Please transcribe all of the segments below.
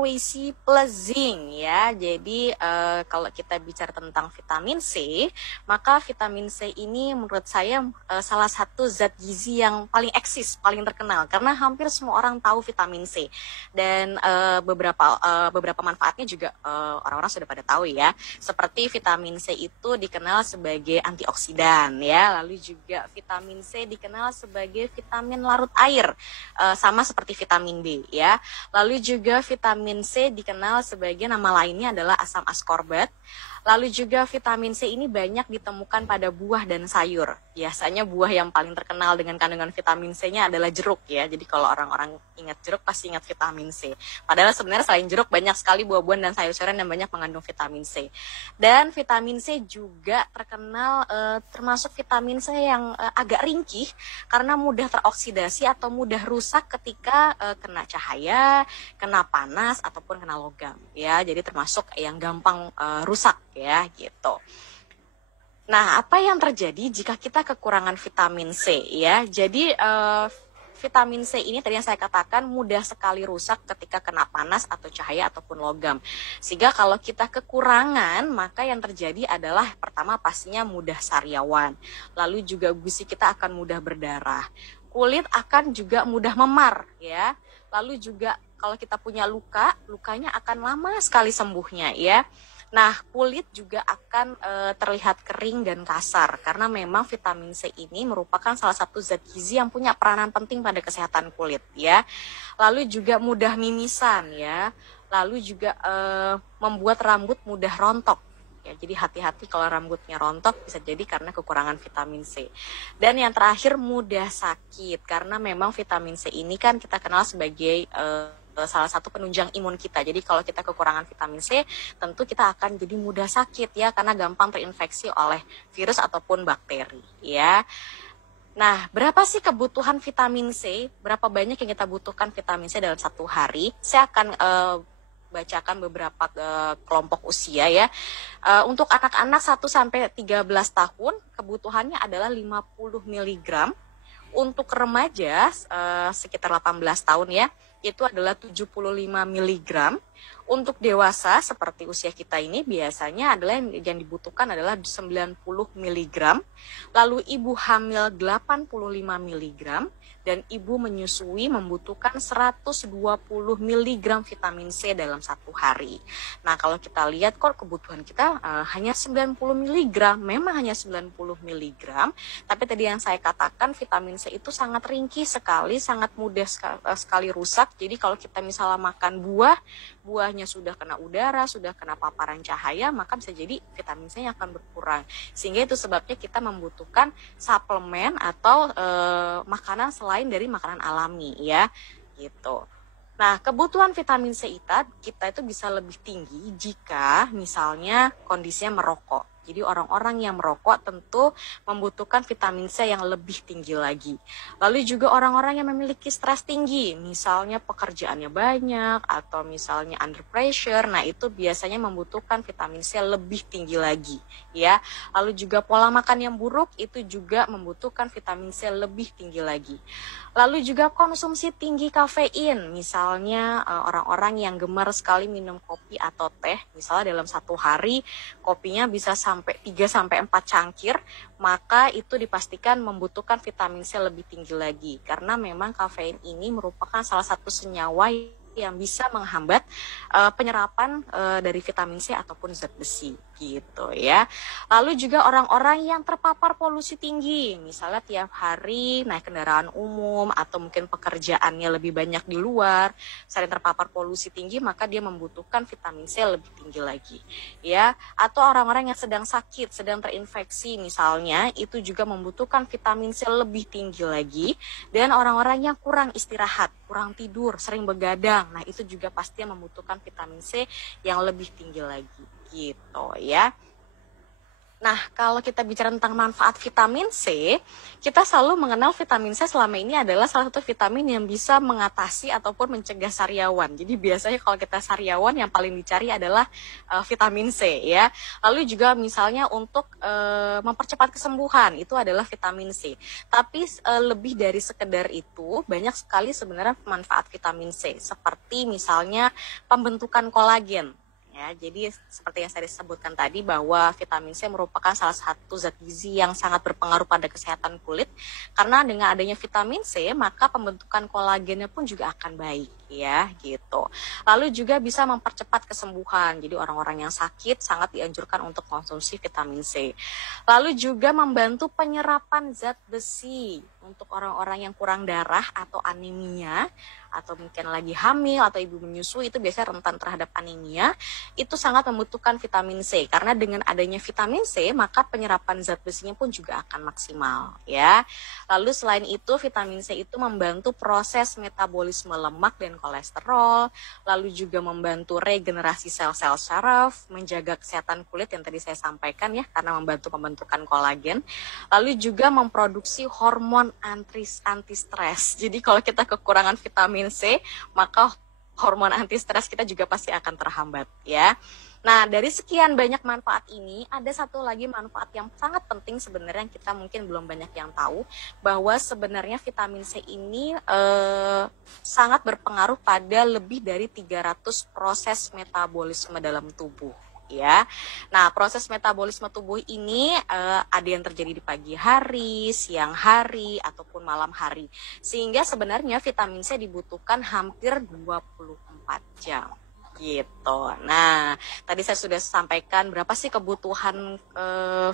berisi plus zinc ya. Jadi kalau kita bicara tentang vitamin C, maka vitamin C ini menurut saya salah satu zat gizi yang paling eksis, paling terkenal karena hampir semua orang tahu vitamin C. Dan beberapa manfaatnya juga orang-orang sudah pada tahu ya. Seperti vitamin C itu dikenal sebagai antioksidan ya. Lalu juga vitamin C dikenal sebagai vitamin larut air, sama seperti vitamin B ya. Lalu juga vitamin C dikenal sebagai nama lainnya adalah asam ascorbat. Lalu juga vitamin C ini banyak ditemukan pada buah dan sayur. Biasanya buah yang paling terkenal dengan kandungan vitamin C-nya adalah jeruk ya. Jadi kalau orang-orang ingat jeruk pasti ingat vitamin C. Padahal sebenarnya selain jeruk banyak sekali buah-buahan dan sayur-sayuran yang banyak mengandung vitamin C. Dan vitamin C juga terkenal termasuk vitamin C yang agak ringkih karena mudah teroksidasi atau mudah rusak ketika kena cahaya, kena panas ataupun kena logam ya. Jadi termasuk yang gampang rusak ya gitu. Nah, apa yang terjadi jika kita kekurangan vitamin C ya? Jadi vitamin C ini tadi yang saya katakan mudah sekali rusak ketika kena panas atau cahaya ataupun logam. Sehingga kalau kita kekurangan, maka yang terjadi adalah pertama pastinya mudah sariawan. Lalu juga gusi kita akan mudah berdarah. Kulit akan juga mudah memar ya. Lalu juga kalau kita punya luka, lukanya akan lama sekali sembuhnya ya. Nah, kulit juga akan terlihat kering dan kasar karena memang vitamin C ini merupakan salah satu zat gizi yang punya peranan penting pada kesehatan kulit ya. Lalu juga mudah mimisan ya. Lalu juga membuat rambut mudah rontok. Ya, jadi hati-hati kalau rambutnya rontok bisa jadi karena kekurangan vitamin C. Dan yang terakhir mudah sakit karena memang vitamin C ini kan kita kenal sebagai salah satu penunjang imun kita. Jadi kalau kita kekurangan vitamin C, tentu kita akan jadi mudah sakit ya karena gampang terinfeksi oleh virus ataupun bakteri ya. Nah, berapa sih kebutuhan vitamin C? Berapa banyak yang kita butuhkan vitamin C dalam satu hari? Saya akan bacakan beberapa kelompok usia ya. Untuk anak-anak 1 sampai 13 tahun kebutuhannya adalah 50 mg. Untuk remaja sekitar 18 tahun ya, itu adalah 75 mg. Untuk dewasa seperti usia kita ini biasanya adalah yang dibutuhkan adalah 90 mg. Lalu ibu hamil 85 mg dan ibu menyusui membutuhkan 120 mg vitamin C dalam satu hari. Nah, kalau kita lihat kok kebutuhan kita hanya 90 mg, memang hanya 90 mg, tapi tadi yang saya katakan vitamin C itu sangat ringkih sekali, sangat mudah sekali rusak. Jadi kalau kita misalnya makan buahnya sudah kena udara, sudah kena paparan cahaya, maka bisa jadi vitamin C-nya akan berkurang. Sehingga itu sebabnya kita membutuhkan suplemen atau makanan selain dari makanan alami ya, gitu. Nah, kebutuhan vitamin C kita itu bisa lebih tinggi jika misalnya kondisinya merokok. Jadi orang-orang yang merokok tentu membutuhkan vitamin C yang lebih tinggi lagi. Lalu juga orang-orang yang memiliki stres tinggi, misalnya pekerjaannya banyak atau misalnya under pressure, nah itu biasanya membutuhkan vitamin C lebih tinggi lagi, ya. Lalu juga pola makan yang buruk itu juga membutuhkan vitamin C lebih tinggi lagi. Lalu juga konsumsi tinggi kafein, misalnya orang-orang yang gemar sekali minum kopi atau teh, misalnya dalam satu hari kopinya bisa sampai 3-4 cangkir, maka itu dipastikan membutuhkan vitamin C lebih tinggi lagi. Karena memang kafein ini merupakan salah satu senyawa yang bisa menghambat penyerapan dari vitamin C ataupun zat besi gitu ya. Lalu juga orang-orang yang terpapar polusi tinggi, misalnya tiap hari naik kendaraan umum atau mungkin pekerjaannya lebih banyak di luar, sering terpapar polusi tinggi, maka dia membutuhkan vitamin C lebih tinggi lagi ya. Atau orang-orang yang sedang sakit, sedang terinfeksi misalnya, itu juga membutuhkan vitamin C lebih tinggi lagi. Dan orang-orang yang kurang istirahat, kurang tidur, sering begadang, nah itu juga pasti membutuhkan vitamin C yang lebih tinggi lagi gitu ya. Nah, kalau kita bicara tentang manfaat vitamin C, kita selalu mengenal vitamin C selama ini adalah salah satu vitamin yang bisa mengatasi ataupun mencegah sariawan. Jadi biasanya kalau kita sariawan yang paling dicari adalah vitamin C ya. Lalu juga misalnya untuk mempercepat kesembuhan itu adalah vitamin C. Tapi lebih dari sekedar itu, banyak sekali sebenarnya manfaat vitamin C seperti misalnya pembentukan kolagen. Ya, jadi seperti yang saya sebutkan tadi bahwa vitamin C merupakan salah satu zat gizi yang sangat berpengaruh pada kesehatan kulit karena dengan adanya vitamin C maka pembentukan kolagennya pun juga akan baik ya gitu. Lalu juga bisa mempercepat kesembuhan. Jadi orang-orang yang sakit sangat dianjurkan untuk konsumsi vitamin C. Lalu juga membantu penyerapan zat besi untuk orang-orang yang kurang darah atau anemia atau mungkin lagi hamil atau ibu menyusui itu biasanya rentan terhadap anemia, itu sangat membutuhkan vitamin C karena dengan adanya vitamin C maka penyerapan zat besinya pun juga akan maksimal ya. Lalu selain itu vitamin C itu membantu proses metabolisme lemak dan kolesterol, lalu juga membantu regenerasi sel-sel saraf, menjaga kesehatan kulit yang tadi saya sampaikan ya karena membantu pembentukan kolagen, lalu juga memproduksi hormon anti stres. Jadi kalau kita kekurangan vitamin C, maka hormon anti stres kita juga pasti akan terhambat ya. Nah, dari sekian banyak manfaat ini, ada satu lagi manfaat yang sangat penting sebenarnya yang kita mungkin belum banyak yang tahu, bahwa sebenarnya vitamin C ini sangat berpengaruh pada lebih dari 300 proses metabolisme dalam tubuh. Ya, nah proses metabolisme tubuh ini ada yang terjadi di pagi hari, siang hari, ataupun malam hari. Sehingga sebenarnya vitamin C dibutuhkan hampir 24 jam. Gitu. Nah, tadi saya sudah sampaikan berapa sih kebutuhan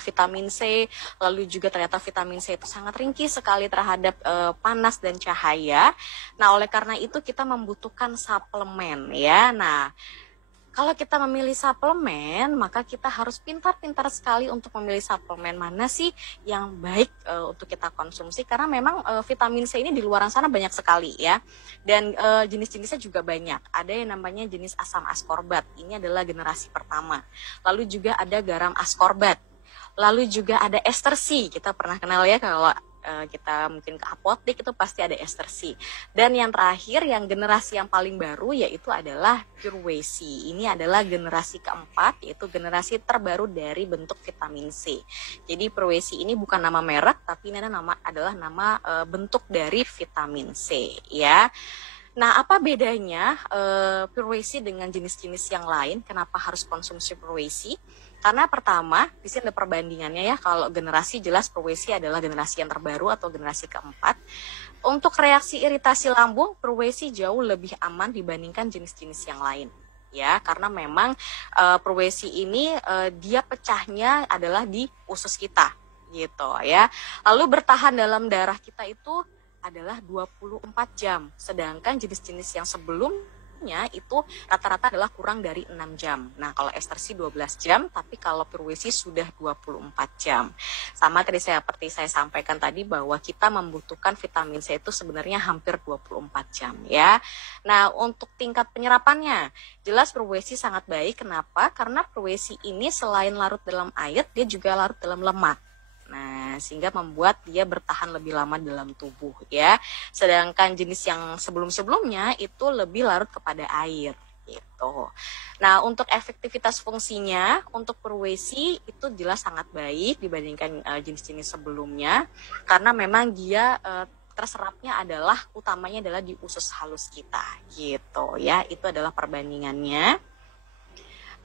vitamin C, lalu juga ternyata vitamin C itu sangat ringkih sekali terhadap panas dan cahaya. Nah, oleh karena itu kita membutuhkan suplemen ya. Nah, kalau kita memilih suplemen, maka kita harus pintar-pintar sekali untuk memilih suplemen mana sih yang baik untuk kita konsumsi. Karena memang vitamin C ini di luar sana banyak sekali ya. Dan jenis-jenisnya juga banyak. Ada yang namanya jenis asam askorbat. Ini adalah generasi pertama. Lalu juga ada garam askorbat. Lalu juga ada ester C. Kita pernah kenal ya kalau kita mungkin ke apotek itu pasti ada ester C. Dan yang terakhir yang generasi yang paling baru yaitu adalah Pure C. Ini adalah generasi keempat yaitu generasi terbaru dari bentuk vitamin C. Jadi Pure C ini bukan nama merek tapi ini adalah nama bentuk dari vitamin C ya. Nah, apa bedanya Pure C dengan jenis-jenis yang lain? Kenapa harus konsumsi Pure C? Karena pertama, di sini ada perbandingannya ya, kalau generasi jelas Pure C adalah generasi yang terbaru atau generasi keempat. Untuk reaksi iritasi lambung, Pure C jauh lebih aman dibandingkan jenis-jenis yang lain. Ya, karena memang Pure C ini dia pecahnya adalah di usus kita, gitu ya. Lalu bertahan dalam darah kita itu adalah 24 jam, sedangkan jenis-jenis yang sebelumnya itu rata-rata adalah kurang dari 6 jam. Nah, kalau ester C 12 jam, tapi kalau Pure C sudah 24 jam. Sama tadi seperti saya sampaikan tadi bahwa kita membutuhkan vitamin C itu sebenarnya hampir 24 jam ya. Nah, untuk tingkat penyerapannya, jelas Pure C sangat baik. Kenapa? Karena Pure C ini selain larut dalam air, dia juga larut dalam lemak. Nah, sehingga membuat dia bertahan lebih lama dalam tubuh ya. Sedangkan jenis yang sebelum-sebelumnya itu lebih larut kepada air gitu. Nah, untuk efektivitas fungsinya untuk Pure C itu jelas sangat baik dibandingkan jenis-jenis sebelumnya karena memang dia terserapnya adalah utamanya adalah di usus halus kita gitu ya. Itu adalah perbandingannya.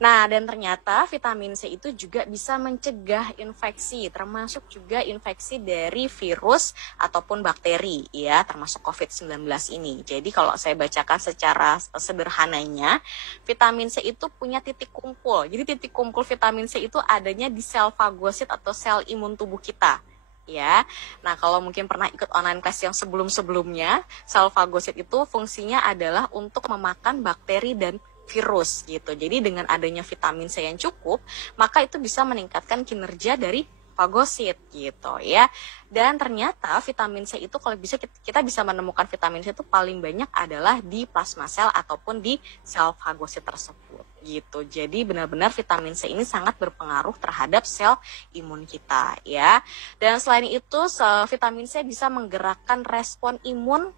Nah, dan ternyata vitamin C itu juga bisa mencegah infeksi, termasuk juga infeksi dari virus ataupun bakteri, ya, termasuk COVID-19 ini. Jadi kalau saya bacakan secara sederhananya, vitamin C itu punya titik kumpul. Jadi titik kumpul vitamin C itu adanya di sel fagosit atau sel imun tubuh kita. Ya, nah kalau mungkin pernah ikut online class yang sebelum-sebelumnya, sel fagosit itu fungsinya adalah untuk memakan bakteri dan virus gitu. Jadi dengan adanya vitamin C yang cukup, maka itu bisa meningkatkan kinerja dari fagosit gitu ya. Dan ternyata vitamin C itu kalau bisa kita bisa menemukan vitamin C itu paling banyak adalah di plasma sel ataupun di sel fagosit tersebut gitu. Jadi benar-benar vitamin C ini sangat berpengaruh terhadap sel imun kita ya. Dan selain itu vitamin C bisa menggerakkan respon imun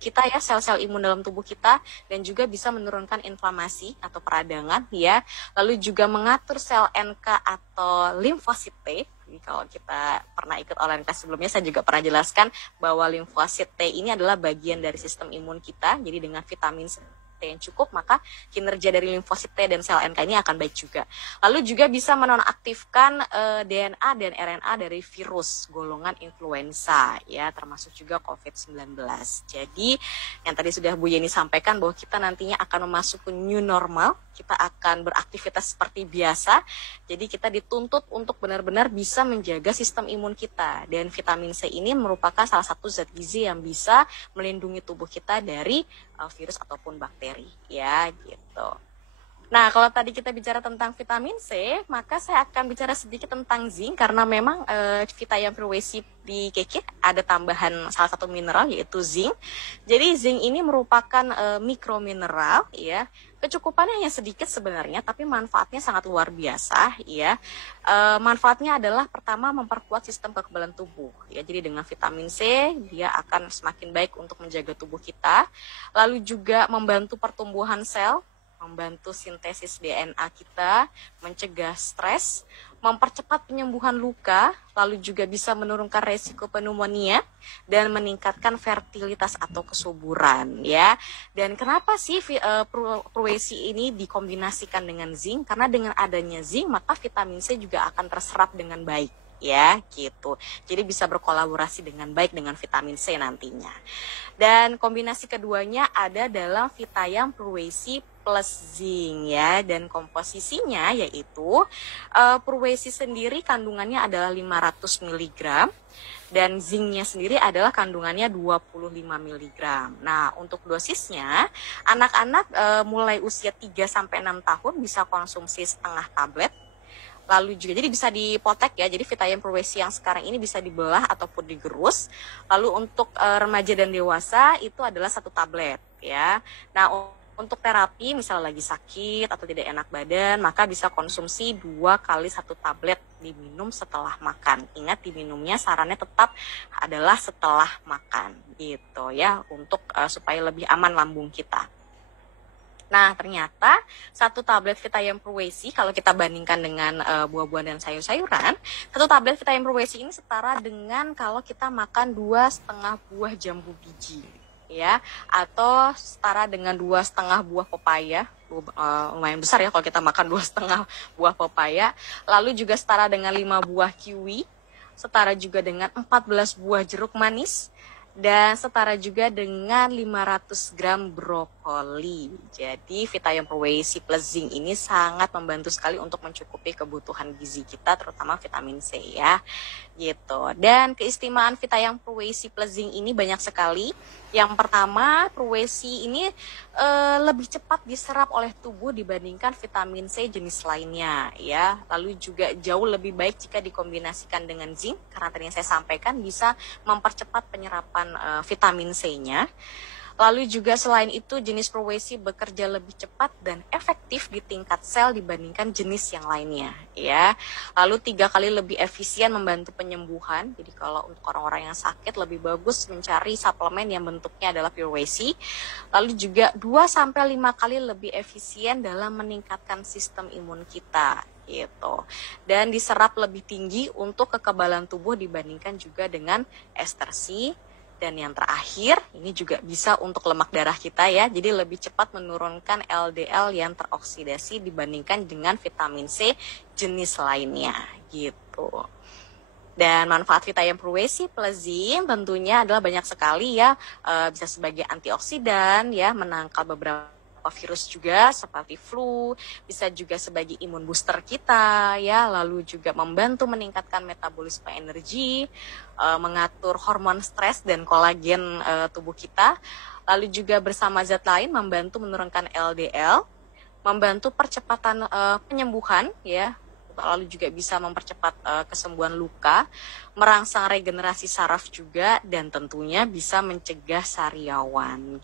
kita ya, sel-sel imun dalam tubuh kita, dan juga bisa menurunkan inflamasi atau peradangan ya, lalu juga mengatur sel NK atau limfosit T. Jadi kalau kita pernah ikut online class sebelumnya, saya juga pernah jelaskan bahwa limfosit T ini adalah bagian dari sistem imun kita. Jadi dengan vitamin C yang cukup, maka kinerja dari limfosit T dan sel NK ini akan baik juga. Lalu juga bisa menonaktifkan DNA dan RNA dari virus golongan influenza ya, termasuk juga COVID-19. Jadi yang tadi sudah Bu Yeni sampaikan bahwa kita nantinya akan memasuki new normal, kita akan beraktivitas seperti biasa. Jadi kita dituntut untuk benar-benar bisa menjaga sistem imun kita, dan vitamin C ini merupakan salah satu zat gizi yang bisa melindungi tubuh kita dari virus ataupun bakteri ya gitu. Nah, kalau tadi kita bicara tentang vitamin C, maka saya akan bicara sedikit tentang zinc, karena memang Vitayan Purwesi di Kekit ada tambahan salah satu mineral yaitu zinc. Jadi zinc ini merupakan mikromineral ya. Kecukupannya hanya sedikit sebenarnya, tapi manfaatnya sangat luar biasa ya. Manfaatnya adalah pertama memperkuat sistem kekebalan tubuh ya. Jadi dengan vitamin C dia akan semakin baik untuk menjaga tubuh kita. Lalu juga membantu pertumbuhan sel, membantu sintesis DNA kita, mencegah stres, mempercepat penyembuhan luka, lalu juga bisa menurunkan resiko pneumonia dan meningkatkan fertilitas atau kesuburan ya. Dan kenapa sih Purwesi ini dikombinasikan dengan zinc? Karena dengan adanya zinc maka vitamin C juga akan terserap dengan baik ya gitu. Jadi bisa berkolaborasi dengan baik dengan vitamin C nantinya. Dan kombinasi keduanya ada dalam Vitayan Purwesi plus zinc ya, dan komposisinya yaitu Purwesi sendiri kandungannya adalah 500 mg dan zincnya sendiri adalah kandungannya 25 mg. Nah, untuk dosisnya anak-anak mulai usia 3 sampai 6 tahun bisa konsumsi setengah tablet. Lalu juga jadi bisa dipotek ya. Jadi Vitayan Purwesi yang sekarang ini bisa dibelah ataupun digerus. Lalu untuk remaja dan dewasa itu adalah 1 tablet ya. Nah, untuk terapi misalnya lagi sakit atau tidak enak badan, maka bisa konsumsi 2 kali 1 tablet diminum setelah makan. Ingat diminumnya sarannya tetap adalah setelah makan gitu ya, untuk supaya lebih aman lambung kita. Nah, ternyata 1 tablet Vitayan Purwesi kalau kita bandingkan dengan buah-buahan dan sayur-sayuran, 1 tablet Vitayan Purwesi ini setara dengan kalau kita makan 2,5 buah jambu biji ya, atau setara dengan 2,5 buah pepaya. Lumayan besar ya kalau kita makan 2,5 buah pepaya. Lalu juga setara dengan 5 buah kiwi, setara juga dengan 14 buah jeruk manis, dan setara juga dengan 500 gram brokoli. Jadi Vitayan Purwesi plus zinc ini sangat membantu sekali untuk mencukupi kebutuhan gizi kita, terutama vitamin C ya gitu. Dan keistimewaan Vitayan Purwesi plus zinc ini banyak sekali. Yang pertama, Purwesi ini lebih cepat diserap oleh tubuh dibandingkan vitamin C jenis lainnya ya. Lalu juga jauh lebih baik jika dikombinasikan dengan zinc, karena tadi yang saya sampaikan bisa mempercepat penyerapan vitamin C-nya. Lalu juga selain itu jenis Purwesi bekerja lebih cepat dan efektif di tingkat sel dibandingkan jenis yang lainnya ya. Lalu 3 kali lebih efisien membantu penyembuhan. Jadi kalau untuk orang-orang yang sakit lebih bagus mencari suplemen yang bentuknya adalah Purwesi. Lalu juga 2 sampai 5 kali lebih efisien dalam meningkatkan sistem imun kita gitu. Dan diserap lebih tinggi untuk kekebalan tubuh dibandingkan juga dengan ester C. Dan yang terakhir, ini juga bisa untuk lemak darah kita ya. Jadi lebih cepat menurunkan LDL yang teroksidasi dibandingkan dengan vitamin C jenis lainnya gitu. Dan manfaat Vitayan Purwesi plus zinc tentunya adalah banyak sekali ya. Bisa sebagai antioksidan ya, menangkal beberapa virus juga seperti flu, bisa juga sebagai imun booster kita ya, lalu juga membantu meningkatkan metabolisme energi, mengatur hormon stres dan kolagen tubuh kita, lalu juga bersama zat lain membantu menurunkan LDL, membantu percepatan penyembuhan ya, lalu juga bisa mempercepat kesembuhan luka, merangsang regenerasi saraf juga, dan tentunya bisa mencegah sariawan.